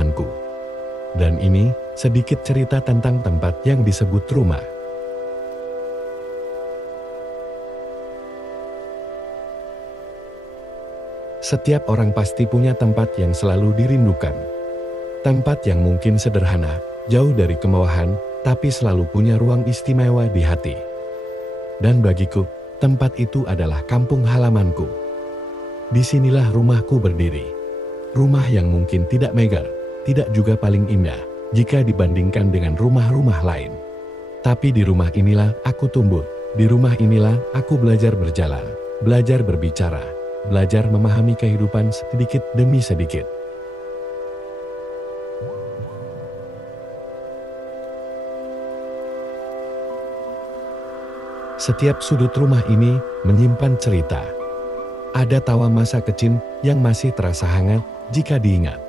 halamanku. Dan ini sedikit cerita tentang tempat yang disebut rumah. Setiap orang pasti punya tempat yang selalu dirindukan. Tempat yang mungkin sederhana, jauh dari kemewahan, tapi selalu punya ruang istimewa di hati. Dan bagiku, tempat itu adalah kampung halamanku. Disinilah rumahku berdiri. Rumah yang mungkin tidak megah, tidak juga paling indah jika dibandingkan dengan rumah-rumah lain. Tapi di rumah inilah aku tumbuh, di rumah inilah aku belajar berjalan, belajar berbicara, belajar memahami kehidupan sedikit demi sedikit. Setiap sudut rumah ini menyimpan cerita. Ada tawa masa kecil yang masih terasa hangat jika diingat.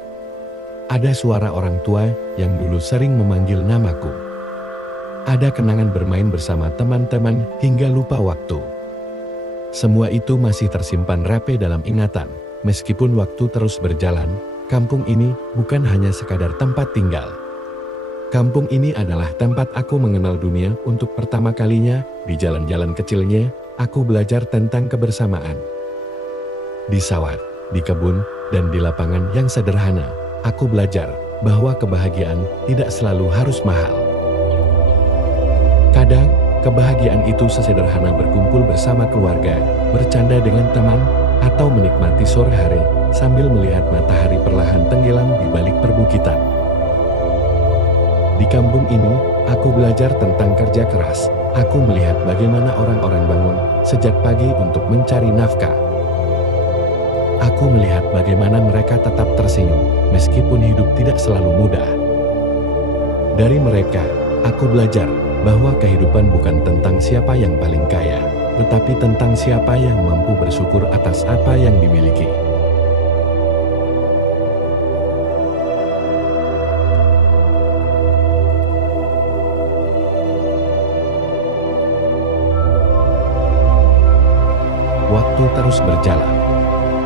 Ada suara orang tua yang dulu sering memanggil namaku. Ada kenangan bermain bersama teman-teman hingga lupa waktu. Semua itu masih tersimpan rapi dalam ingatan. Meskipun waktu terus berjalan, kampung ini bukan hanya sekadar tempat tinggal. Kampung ini adalah tempat aku mengenal dunia untuk pertama kalinya. Di jalan-jalan kecilnya, aku belajar tentang kebersamaan. Di sawah, di kebun, dan di lapangan yang sederhana, aku belajar bahwa kebahagiaan tidak selalu harus mahal. Kadang, kebahagiaan itu sesederhana berkumpul bersama keluarga, bercanda dengan teman, atau menikmati sore hari sambil melihat matahari perlahan tenggelam di balik perbukitan. Di kampung ini, aku belajar tentang kerja keras. Aku melihat bagaimana orang-orang bangun sejak pagi untuk mencari nafkah. Aku melihat bagaimana mereka tetap tersenyum, meskipun hidup tidak selalu mudah. Dari mereka, aku belajar bahwa kehidupan bukan tentang siapa yang paling kaya, tetapi tentang siapa yang mampu bersyukur atas apa yang dimiliki. Waktu terus berjalan.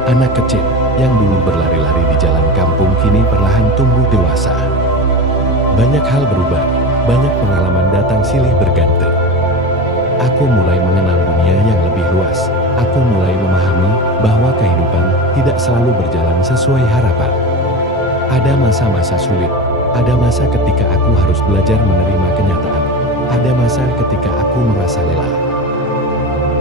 Anak kecil yang dulu berlari-lari di jalan kampung kini perlahan tumbuh dewasa. Banyak hal berubah, banyak pengalaman datang silih berganti. Aku mulai mengenal dunia yang lebih luas. Aku mulai memahami bahwa kehidupan tidak selalu berjalan sesuai harapan. Ada masa-masa sulit, ada masa ketika aku harus belajar menerima kenyataan, ada masa ketika aku merasa lelah.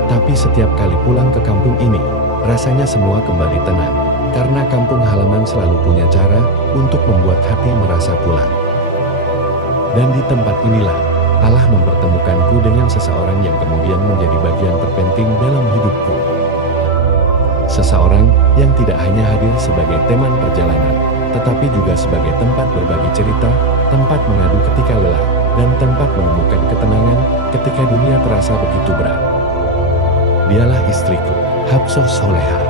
Tapi setiap kali pulang ke kampung ini, rasanya semua kembali tenang, karena kampung halaman selalu punya cara untuk membuat hati merasa pulang. Dan di tempat inilah, Allah mempertemukanku dengan seseorang yang kemudian menjadi bagian terpenting dalam hidupku. Seseorang yang tidak hanya hadir sebagai teman perjalanan, tetapi juga sebagai tempat berbagi cerita, tempat mengadu ketika lelah, dan tempat menemukan ketenangan ketika dunia terasa begitu berat. Dialah istriku, Hapsoh Soleha.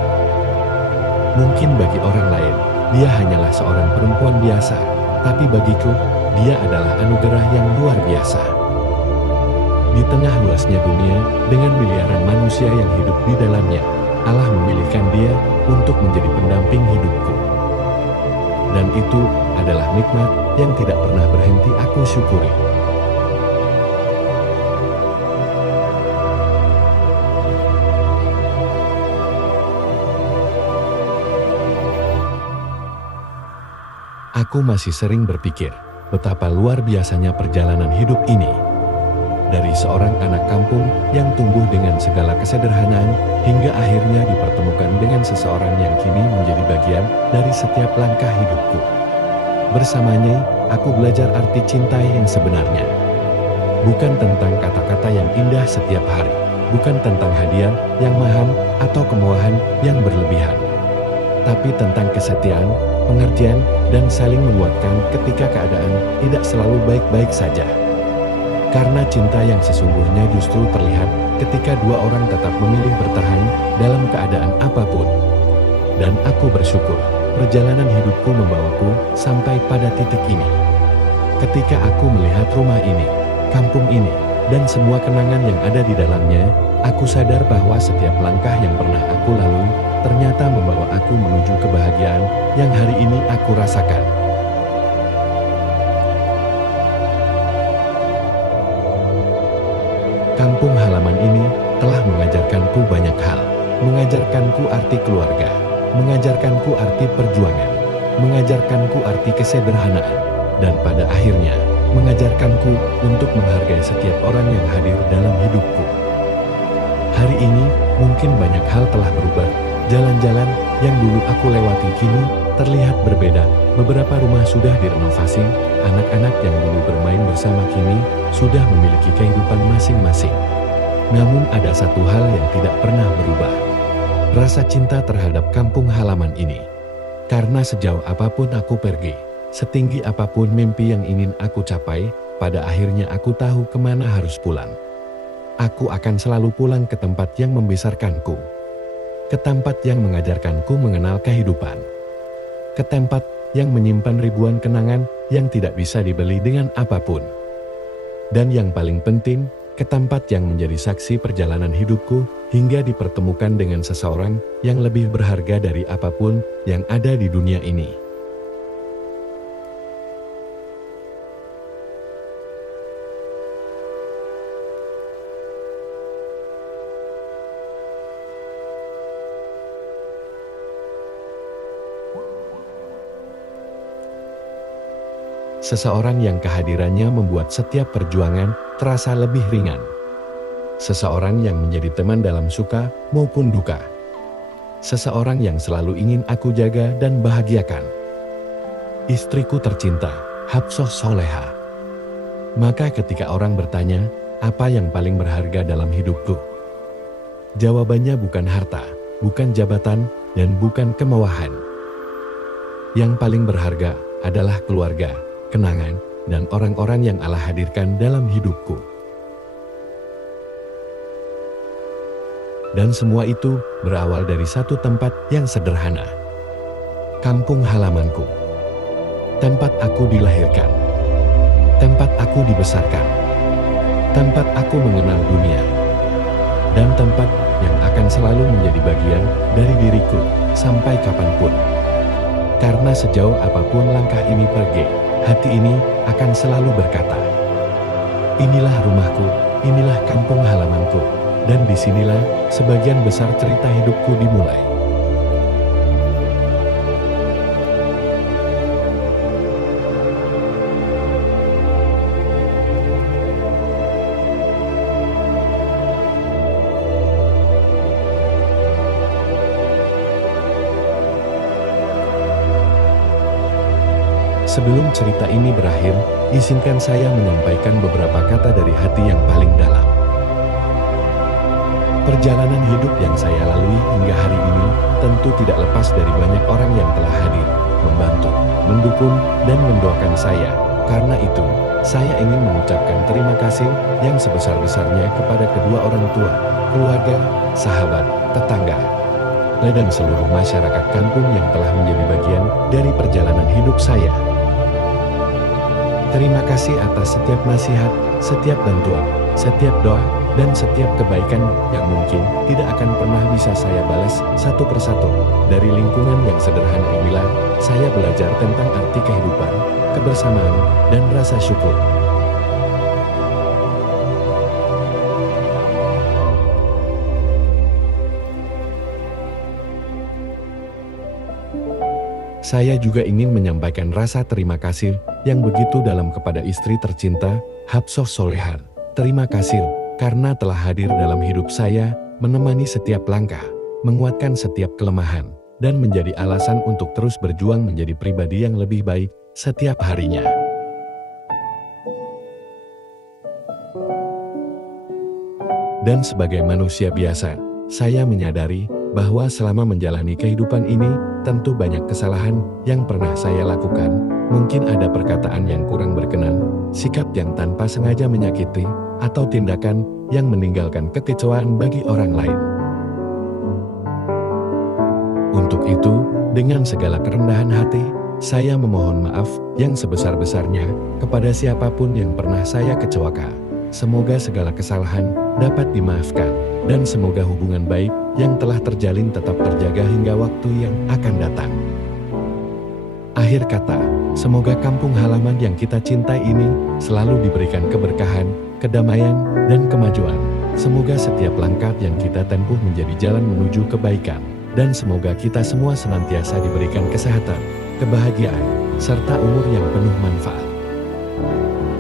Mungkin bagi orang lain, dia hanyalah seorang perempuan biasa, tapi bagiku, dia adalah anugerah yang luar biasa. Di tengah luasnya dunia, dengan miliaran manusia yang hidup di dalamnya, Allah memilihkan dia untuk menjadi pendamping hidupku. Dan itu adalah nikmat yang tidak pernah berhenti aku syukuri. Aku masih sering berpikir betapa luar biasanya perjalanan hidup ini. Dari seorang anak kampung yang tumbuh dengan segala kesederhanaan hingga akhirnya dipertemukan dengan seseorang yang kini menjadi bagian dari setiap langkah hidupku. Bersamanya, aku belajar arti cinta yang sebenarnya. Bukan tentang kata-kata yang indah setiap hari, bukan tentang hadiah yang mahal atau kemewahan yang berlebihan, tapi tentang kesetiaan, pengertian, dan saling menguatkan ketika keadaan tidak selalu baik-baik saja. Karena cinta yang sesungguhnya justru terlihat ketika dua orang tetap memilih bertahan dalam keadaan apapun. Dan aku bersyukur, perjalanan hidupku membawaku sampai pada titik ini. Ketika aku melihat rumah ini, kampung ini, dan semua kenangan yang ada di dalamnya, aku sadar bahwa setiap langkah yang pernah aku lalui ternyata membawa aku menuju kebahagiaan yang hari ini aku rasakan. Kampung halaman ini telah mengajarkanku banyak hal. Mengajarkanku arti keluarga, mengajarkanku arti perjuangan, mengajarkanku arti kesederhanaan, dan pada akhirnya mengajarkanku untuk menghargai setiap orang yang hadir dalam hidupku. Hari ini mungkin banyak hal telah berubah. Jalan-jalan yang dulu aku lewati kini terlihat berbeda. Beberapa rumah sudah direnovasi, anak-anak yang dulu bermain bersama kini sudah memiliki kehidupan masing-masing. Namun ada satu hal yang tidak pernah berubah. Rasa cinta terhadap kampung halaman ini. Karena sejauh apapun aku pergi, setinggi apapun mimpi yang ingin aku capai, pada akhirnya aku tahu kemana harus pulang. Aku akan selalu pulang ke tempat yang membesarkanku. Ke tempat yang mengajarkanku mengenal kehidupan. Ke tempat yang menyimpan ribuan kenangan yang tidak bisa dibeli dengan apapun. Dan yang paling penting, ke tempat yang menjadi saksi perjalanan hidupku hingga dipertemukan dengan seseorang yang lebih berharga dari apapun yang ada di dunia ini. Seseorang yang kehadirannya membuat setiap perjuangan terasa lebih ringan. Seseorang yang menjadi teman dalam suka maupun duka. Seseorang yang selalu ingin aku jaga dan bahagiakan. Istriku tercinta, Habsah Soleha. Maka ketika orang bertanya, apa yang paling berharga dalam hidupku? Jawabannya bukan harta, bukan jabatan, dan bukan kemewahan. Yang paling berharga adalah keluarga, kenangan, dan orang-orang yang Allah hadirkan dalam hidupku. Dan semua itu berawal dari satu tempat yang sederhana. Kampung halamanku. Tempat aku dilahirkan. Tempat aku dibesarkan. Tempat aku mengenal dunia. Dan tempat yang akan selalu menjadi bagian dari diriku sampai kapanpun. Karena sejauh apapun langkah ini pergi, hati ini akan selalu berkata, inilah rumahku, inilah kampung halamanku, dan disinilah sebagian besar cerita hidupku dimulai. Sebelum cerita ini berakhir, izinkan saya menyampaikan beberapa kata dari hati yang paling dalam. Perjalanan hidup yang saya lalui hingga hari ini tentu tidak lepas dari banyak orang yang telah hadir, membantu, mendukung, dan mendoakan saya. Karena itu, saya ingin mengucapkan terima kasih yang sebesar-besarnya kepada kedua orang tua, keluarga, sahabat, tetangga, dan seluruh masyarakat kampung yang telah menjadi bagian dari perjalanan hidup saya. Terima kasih atas setiap nasihat, setiap bantuan, setiap doa, dan setiap kebaikan yang mungkin tidak akan pernah bisa saya balas satu persatu. Dari lingkungan yang sederhana inilah, saya belajar tentang arti kehidupan, kebersamaan, dan rasa syukur. Saya juga ingin menyampaikan rasa terima kasih yang begitu dalam kepada istri tercinta, Habsah Soleha. Terima kasih karena telah hadir dalam hidup saya, menemani setiap langkah, menguatkan setiap kelemahan, dan menjadi alasan untuk terus berjuang menjadi pribadi yang lebih baik setiap harinya. Dan sebagai manusia biasa, saya menyadari bahwa selama menjalani kehidupan ini, tentu banyak kesalahan yang pernah saya lakukan. Mungkin ada perkataan yang kurang berkenan, sikap yang tanpa sengaja menyakiti, atau tindakan yang meninggalkan kekecewaan bagi orang lain. Untuk itu, dengan segala kerendahan hati, saya memohon maaf yang sebesar-besarnya kepada siapapun yang pernah saya kecewakan. Semoga segala kesalahan dapat dimaafkan, dan semoga hubungan baik yang telah terjalin tetap terjaga hingga waktu yang akan datang. Akhir kata, Semoga kampung halaman yang kita cintai ini selalu diberikan keberkahan, kedamaian, dan kemajuan. Semoga setiap langkah yang kita tempuh menjadi jalan menuju kebaikan. Dan semoga kita semua senantiasa diberikan kesehatan, kebahagiaan, serta umur yang penuh manfaat.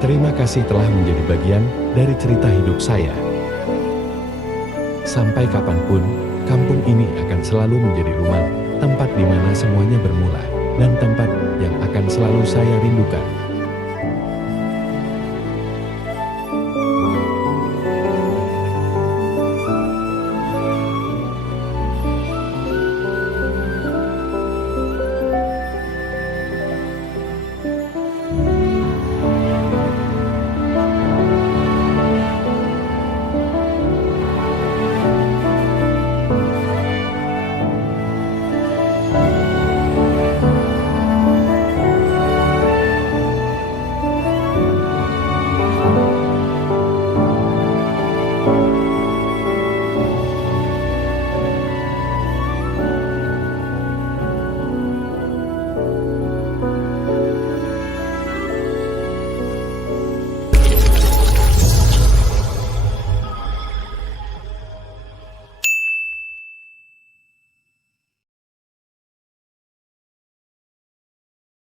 Terima kasih telah menjadi bagian dari cerita hidup saya. Sampai kapanpun, kampung ini akan selalu menjadi rumah, tempat di mana semuanya bermula, dan tempat yang akan selalu saya rindukan.